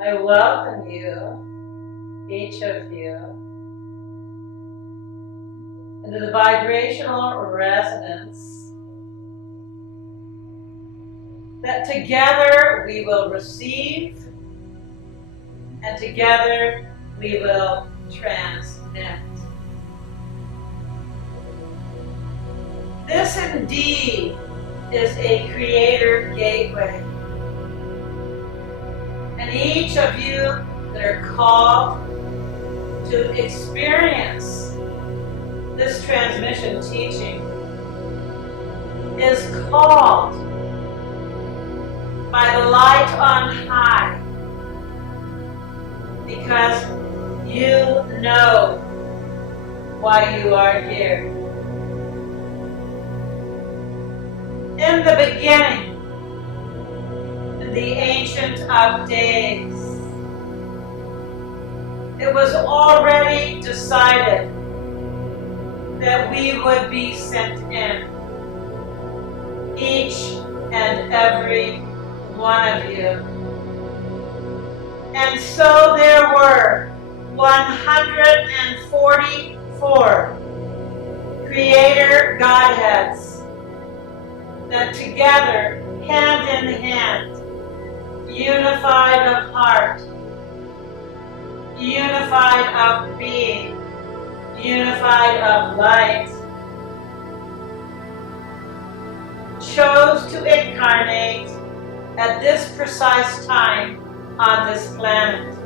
I welcome you, each of you, into the vibrational resonance that together we will receive and together we will transmit. This indeed is a creator gateway. And each of you that are called to experience this transmission teaching is called by the light on high, because you know why you are here. In the beginning, in the ancient of days, it was already decided that we would be sent in, each and every one of you. And so there were 144 creator Godheads that together, hand in hand, unified of heart, unified of being, unified of light, chose to incarnate at this precise time on this planet.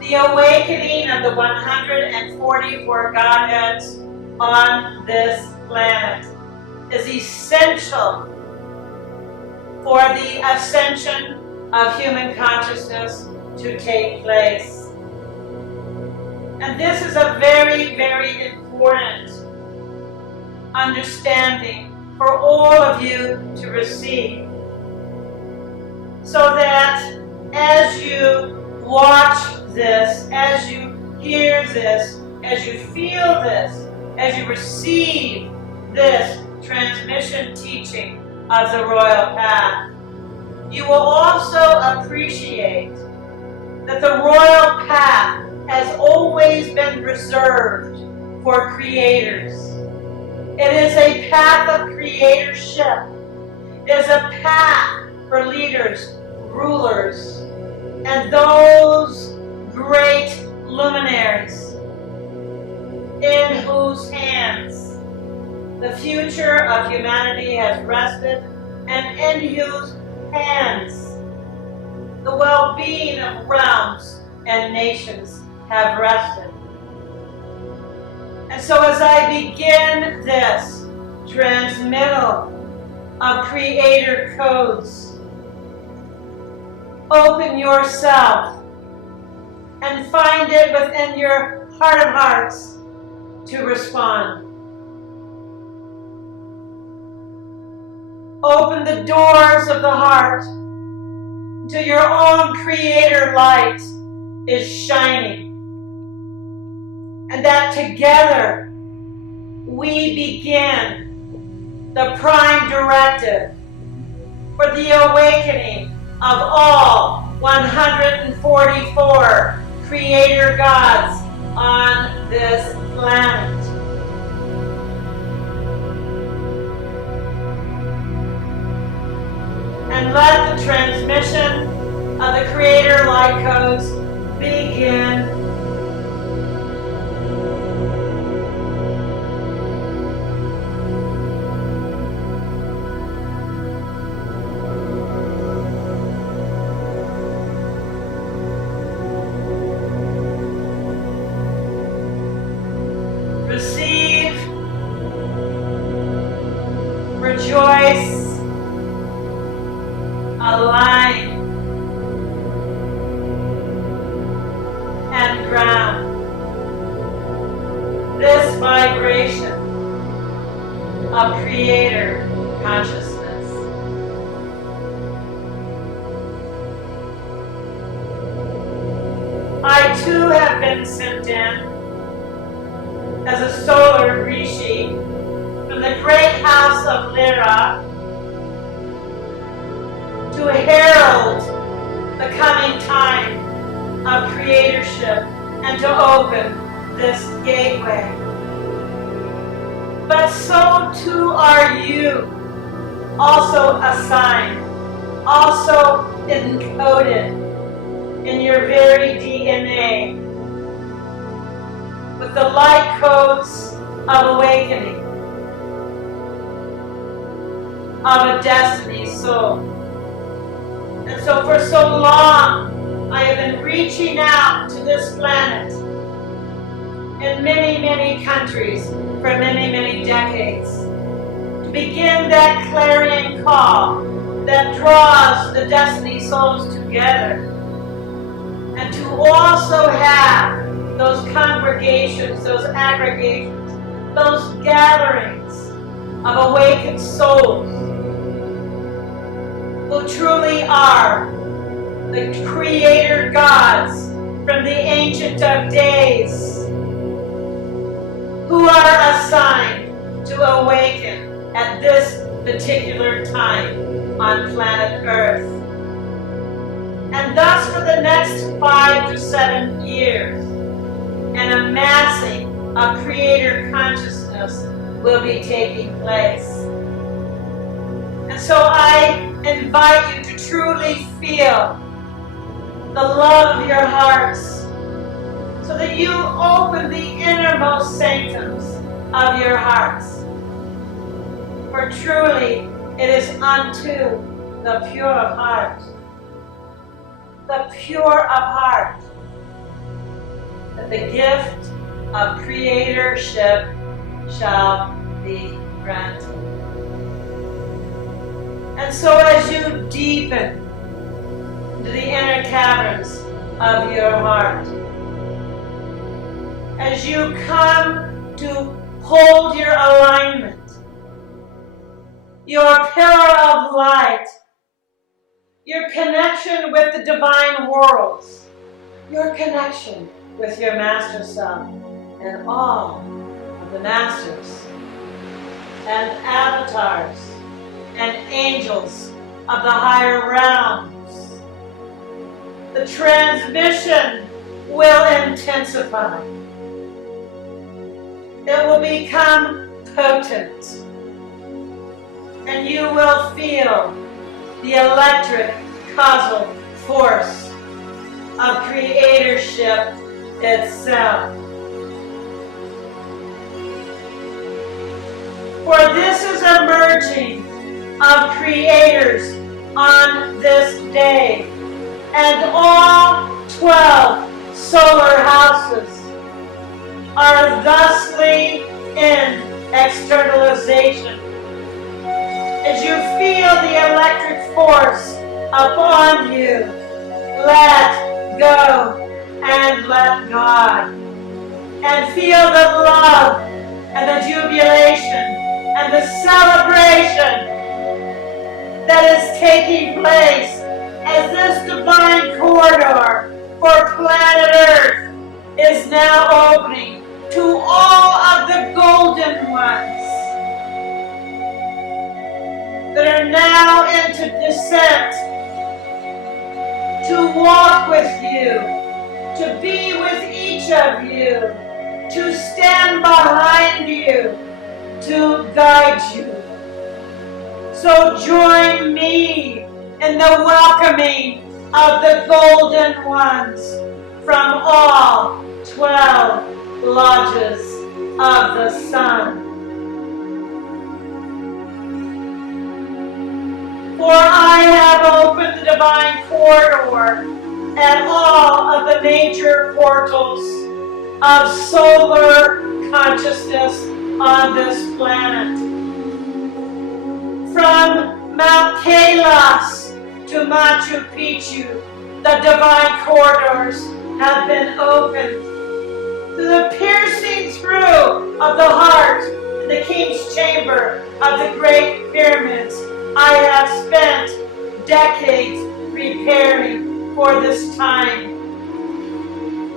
The awakening of the 144 Godheads on this planet is essential for the ascension of human consciousness to take place. And this is a very, very important understanding for all of you to receive. So that as you watch this, as you hear this, as you feel this, as you receive this transmission teaching of the Royal Path, you will also appreciate that the Royal Path has always been reserved for creators. It is a path of creatorship. It is a path for leaders, rulers, and those great luminaries in whose hands the future of humanity has rested, and in whose hands the well-being of realms and nations have rested. And so as I begin this transmittal of creator codes, open yourself and find it within your heart of hearts to respond. Open the doors of the heart until your own creator light is shining. And that together we begin the prime directive for the awakening of all 144 creator gods on this planet. And let the transmission of the creator light codes begin. Receive, rejoice, align, and ground this vibration of creator consciousness. I too have been sent in as a solar Rishi from the great house of Living Rishi to herald the coming time of creatorship and to open this gateway. But so too are you, also assigned, also encoded in your very DNA with the light codes of awakening, of a destiny soul. And so for so long, I have been reaching out to this planet in many, many countries for many, many decades to begin that clarion call that draws the destiny souls together, and to also have those congregations, those aggregations, those gatherings of awakened souls who truly are the creator gods from the ancient of days, who are assigned to awaken at this particular time on planet Earth. And thus for the next 5 to 7 years, an amassing of creator consciousness will be taking place. And so I invite you to truly feel the love of your hearts, so that you open the innermost sanctums of your hearts. For truly it is unto the pure of heart, that the gift of creatorship shall be granted. And so as you deepen into the inner caverns of your heart, as you come to hold your alignment, your pillar of light, your connection with the divine worlds, your connection with your master self and all of the masters and avatars and angels of the higher realms, the transmission will intensify. It will become potent, and you will feel the electric causal force of creatorship itself. For this is a merging of creators on this day, and all 12 solar houses are thusly in externalization. As you feel the electric force upon you, let go and let God. And feel the love and the jubilation and the celebration that is taking place as this divine corridor for planet Earth is now opening to all of the golden ones that are now into descent, to walk with you, to be with each of you, to stand behind you, to guide you. So join me in the welcoming of the golden ones from all 12 lodges of the sun. For I have opened the divine corridor at all of the major portals of solar consciousness on this planet. From Mount Kailas to Machu Picchu, the divine corridors have been opened. To the piercing through of the heart in the King's Chamber of the Great Pyramids, I have spent decades preparing for this time.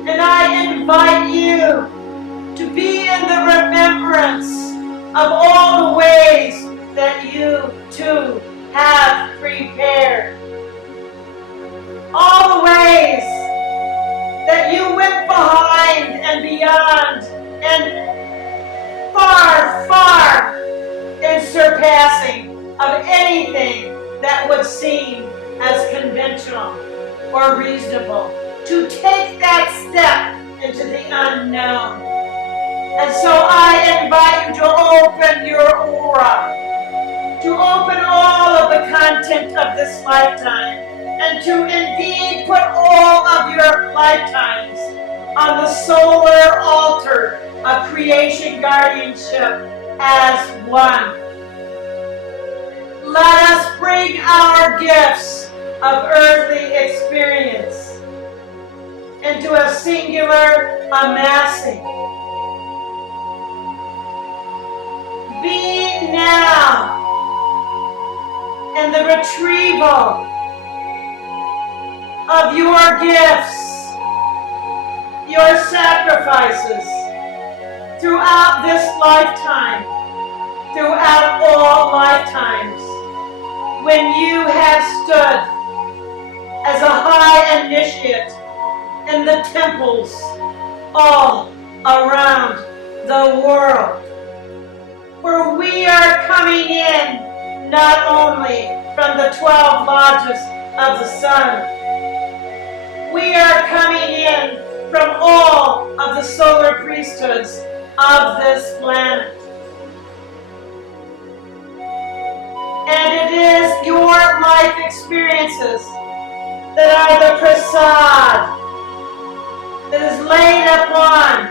And I invite you to be in the remembrance of all the ways that you too have prepared. All anything that would seem as conventional or reasonable. To take that step into the unknown. And so I invite you to open your aura, to open all of the content of this lifetime, and to indeed put all of your lifetimes on the solar altar of creation guardianship as one. Let us bring our gifts of earthly experience into a singular amassing. Be now in the retrieval of your gifts, your sacrifices throughout this lifetime, throughout all lifetimes, when you have stood as a high initiate in the temples all around the world. For we are coming in not only from the 12 lodges of the sun, we are coming in from all of the solar priesthoods of this planet. And it is your life experiences that are the prasad that is laid upon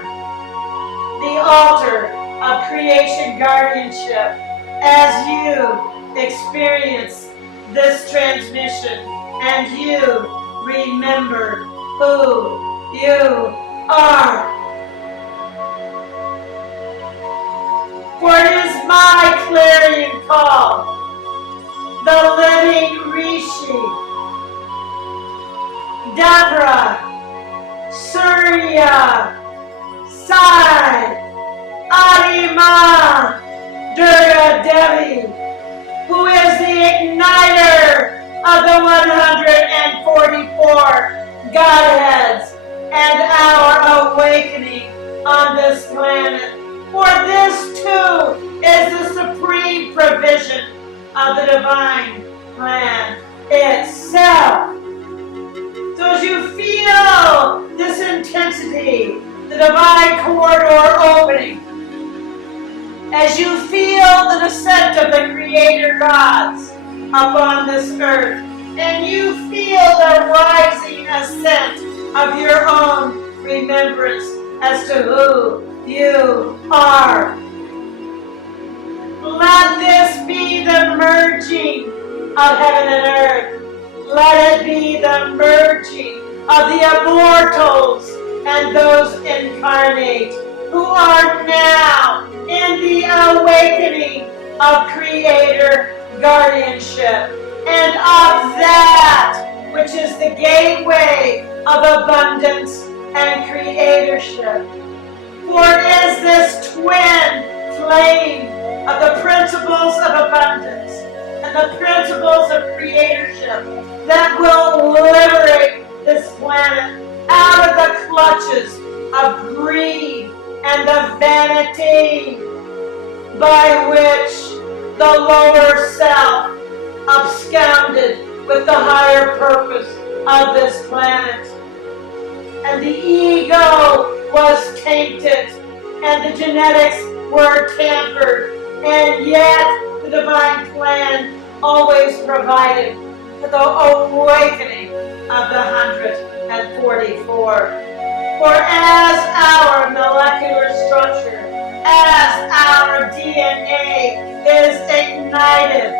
the altar of creation guardianship as you experience this transmission and you remember who you are. For it is my clarion call, the Living Rishi, Devra, Surya, Sai, Adima, Durga Devi, who is the igniter of the 144 Godheads and our awakening on this planet. For this too is the supreme provision of the divine plan itself. So as you feel this intensity, the divine corridor opening, as you feel the descent of the Creator Gods upon this earth, and you feel the rising ascent of your own remembrance as to who you are. Let this be the merging of heaven and earth. Let it be the merging of the immortals and those incarnate who are now in the awakening of Creator guardianship and of that which is the gateway of abundance and creatorship. For it is this twin flame of the principles of abundance and the principles of creatorship that will liberate this planet out of the clutches of greed and the vanity by which the lower self absconded with the higher purpose of this planet. And the ego was tainted, and the genetics were tampered, and yet the divine plan always provided for the awakening of the 144. For as our molecular structure, as our DNA is ignited,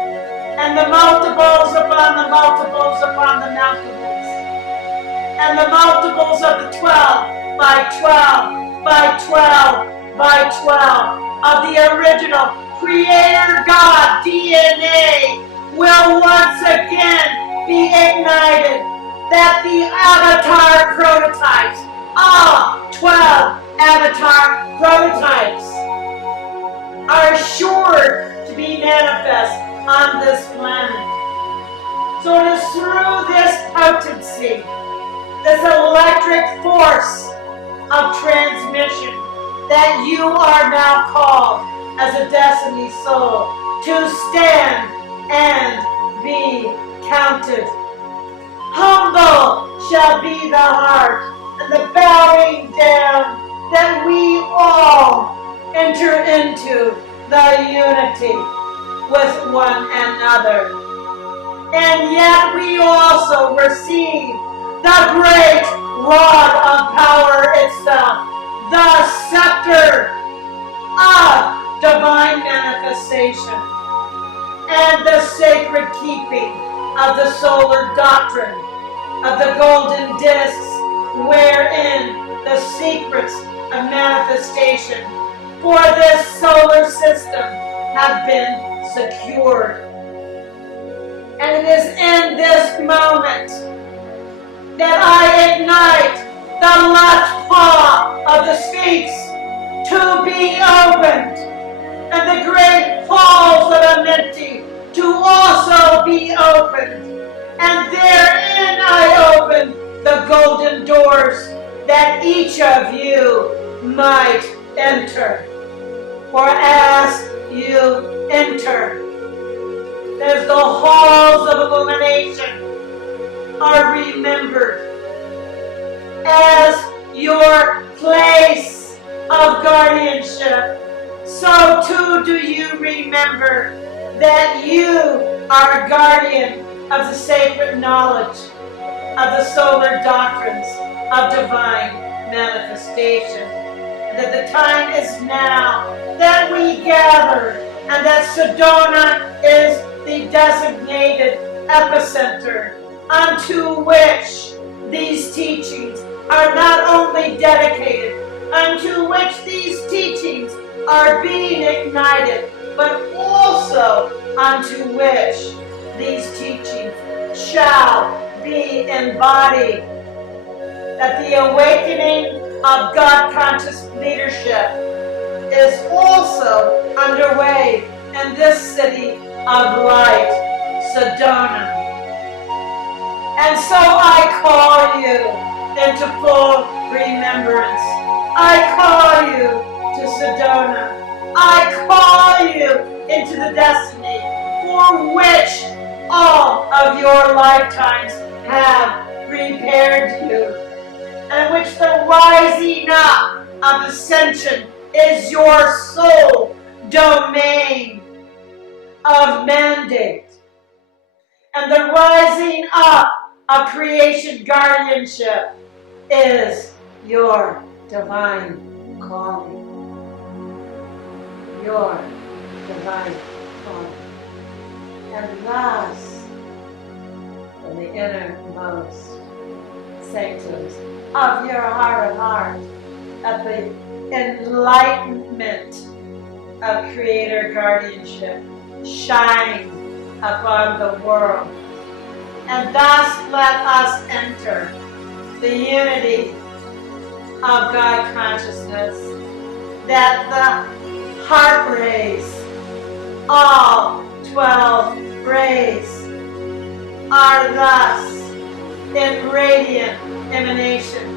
and the multiples upon the multiples upon the multiples, and the multiples of the 12 by 12 by 12 by 12 of the original Creator God DNA will once again be ignited, that the avatar prototypes, all 12 avatar prototypes, are assured to be manifest on this planet. So it is through this potency, this electric force of transmission, that you are now called as a destiny soul to stand and be counted. Humble shall be the heart and the bowing down, that we all enter into the unity with one another. And yet we also receive the great rod of power itself, the scepter of divine manifestation, and the sacred keeping of the solar doctrine of the golden discs, wherein the secrets of manifestation for this solar system have been secured. And it is in this moment that I ignite the left paw of the Sphinx to be opened, and the great halls of Amenti to also be opened. And therein I open the golden doors that each of you might enter. For as you enter, as the halls of illumination are remembered as your place of guardianship, so too do you remember that you are a guardian of the sacred knowledge of the solar doctrines of divine manifestation. That the time is now that we gather, and that Sedona is the designated epicenter unto which these teachings are not only dedicated, unto which these teachings are being ignited, but also unto which these teachings shall be embodied. That the awakening of God-conscious leadership is also underway in this city of light, Sedona. And so I call you into full remembrance. I call you to Sedona. I call you into the destiny for which all of your lifetimes have prepared you, and which the rising up of Ascension is your sole domain of mandate, and the rising up of creation guardianship is your divine calling. Your divine calling. And thus, from the innermost sanctums of your heart of heart, at the enlightenment of creator guardianship, shine upon the world. And thus let us enter the unity of God consciousness, that the heart rays, all 12 rays, are thus in radiant emanation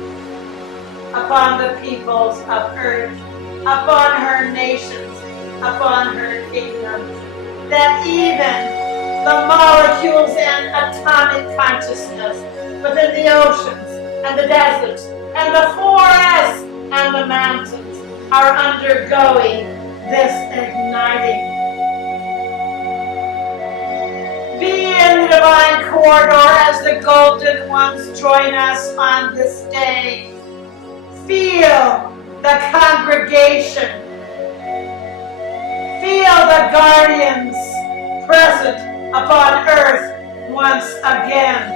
upon the peoples of earth, upon her nations, upon her kingdoms, that even the molecules and atomic consciousness within the oceans and the deserts and the forests and the mountains are undergoing this igniting. Be in the divine corridor as the golden ones join us on this day. Feel the congregation. Feel the guardians present upon earth once again.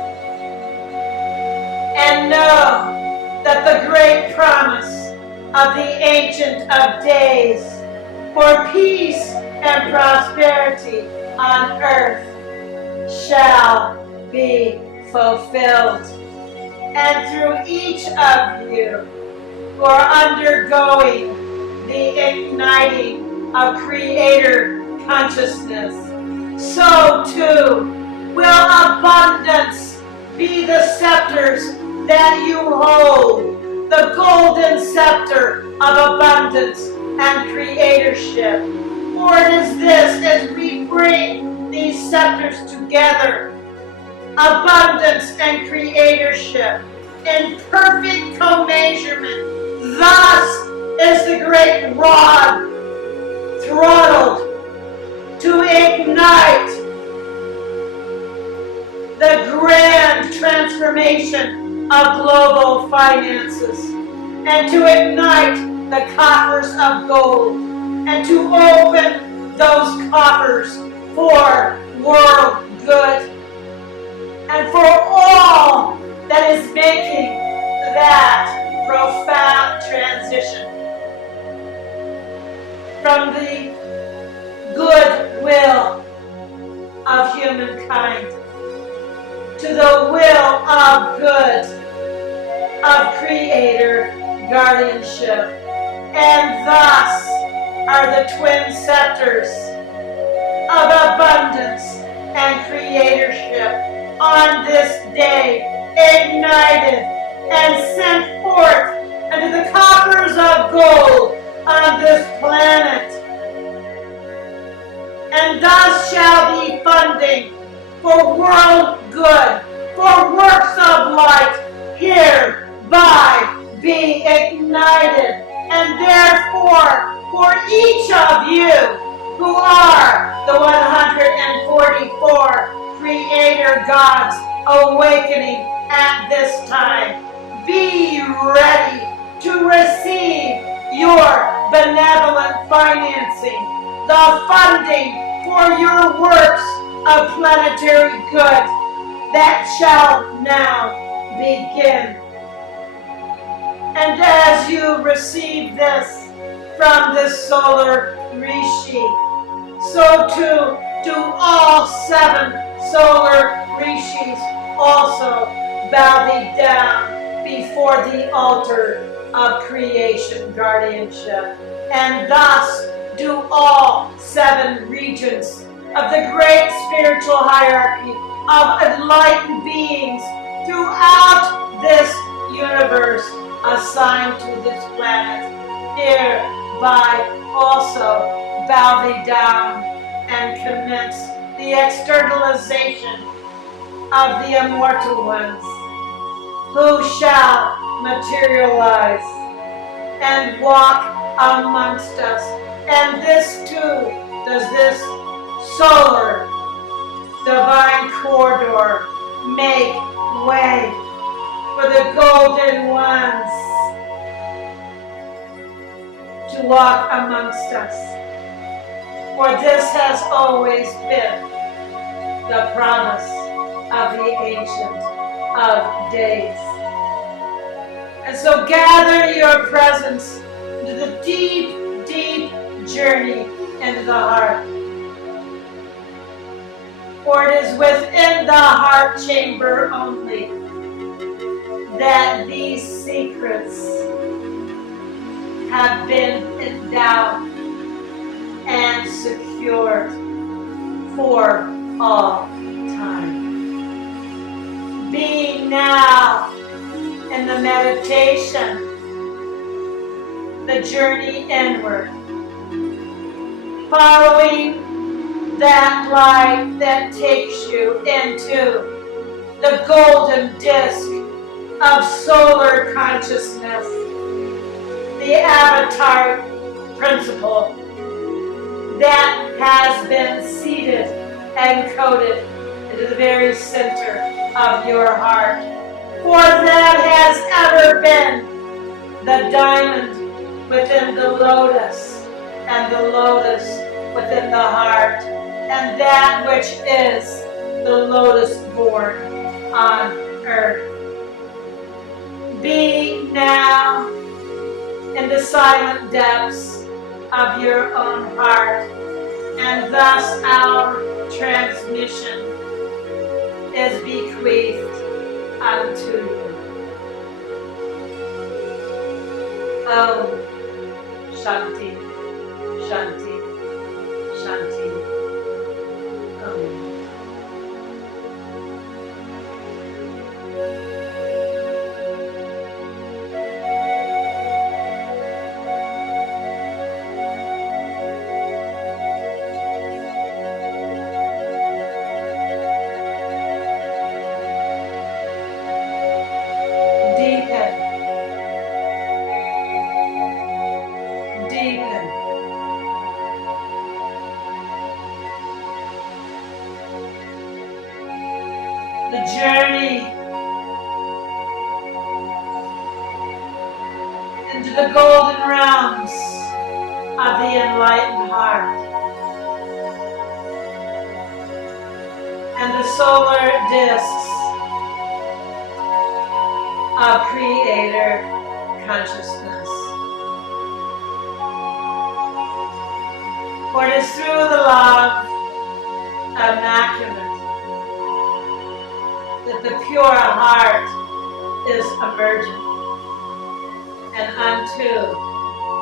And know that the great promise of the Ancient of Days for peace and prosperity on earth shall be fulfilled. And through each of you who are undergoing the igniting of creator consciousness, so too will abundance be the scepters that you hold, the golden scepter of abundance and creatorship. For it is this as we bring these scepters together, abundance and creatorship, in perfect co-measurement. Thus is the great rod throttled to ignite the grand transformation of global finances, and to ignite the coffers of gold, and to open those coffers for world good, and for all that is making that profound transition from the goodwill of humankind to the will of good, of creator guardianship. And thus are the twin scepters of abundance and creatorship on this day ignited and sent forth into the coffers of gold on this planet. And thus shall be funding for world good, for works of light, hereby be ignited. And therefore, for each of you who are the 144 creator gods awakening at this time, be ready to receive your benevolent financing, the funding for your works of planetary good that shall now begin. And as you receive this from the solar Rishi, so too do all 7 solar Rishis also bow thee down before the altar of creation guardianship. And thus do all 7 regions of the great spiritual hierarchy of enlightened beings throughout this universe assigned to this planet, hereby also bow thee down and commence the externalization of the immortal ones, who shall materialize and walk amongst us. And this too does this solar divine corridor make way for the golden ones to walk amongst us. For this has always been the promise of the Ancient of Days. And so gather your presence into the deep, deep journey into the heart. For it is within the heart chamber only that these secrets have been endowed and secured for all time. Being now in the meditation, the journey inward, following that light that takes you into the golden disk of solar consciousness, the avatar principle that has been seated and coded into the very center of your heart. For that has ever been the diamond within the lotus, and the lotus within the heart, and that which is the lotus born on earth. Be now in the silent depths of your own heart, and thus our transmission is bequeathed unto you. Om Shanti, Shanti, Shanti. Om. the journey into the golden realms of the enlightened heart and the solar discs of Creator consciousness. For it is through the love immaculate that the pure heart is emergent, and unto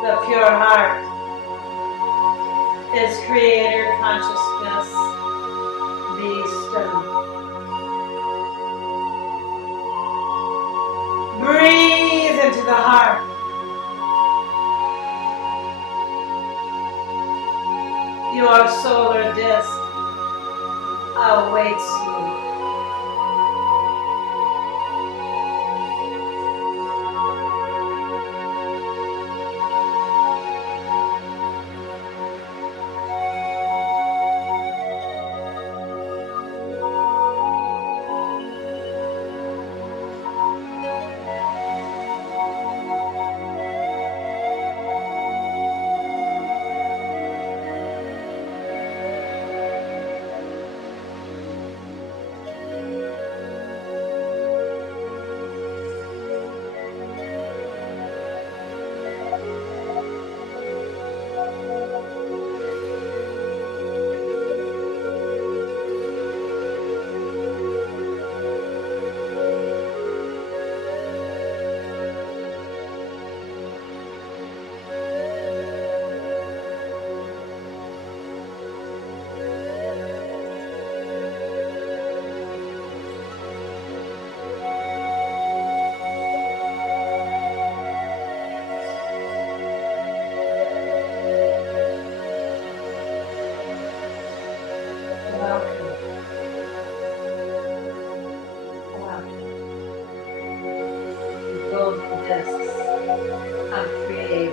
the pure heart is Creator consciousness bestowed. Breathe into the heart. Your solar disc awaits you. Golden discs of creation.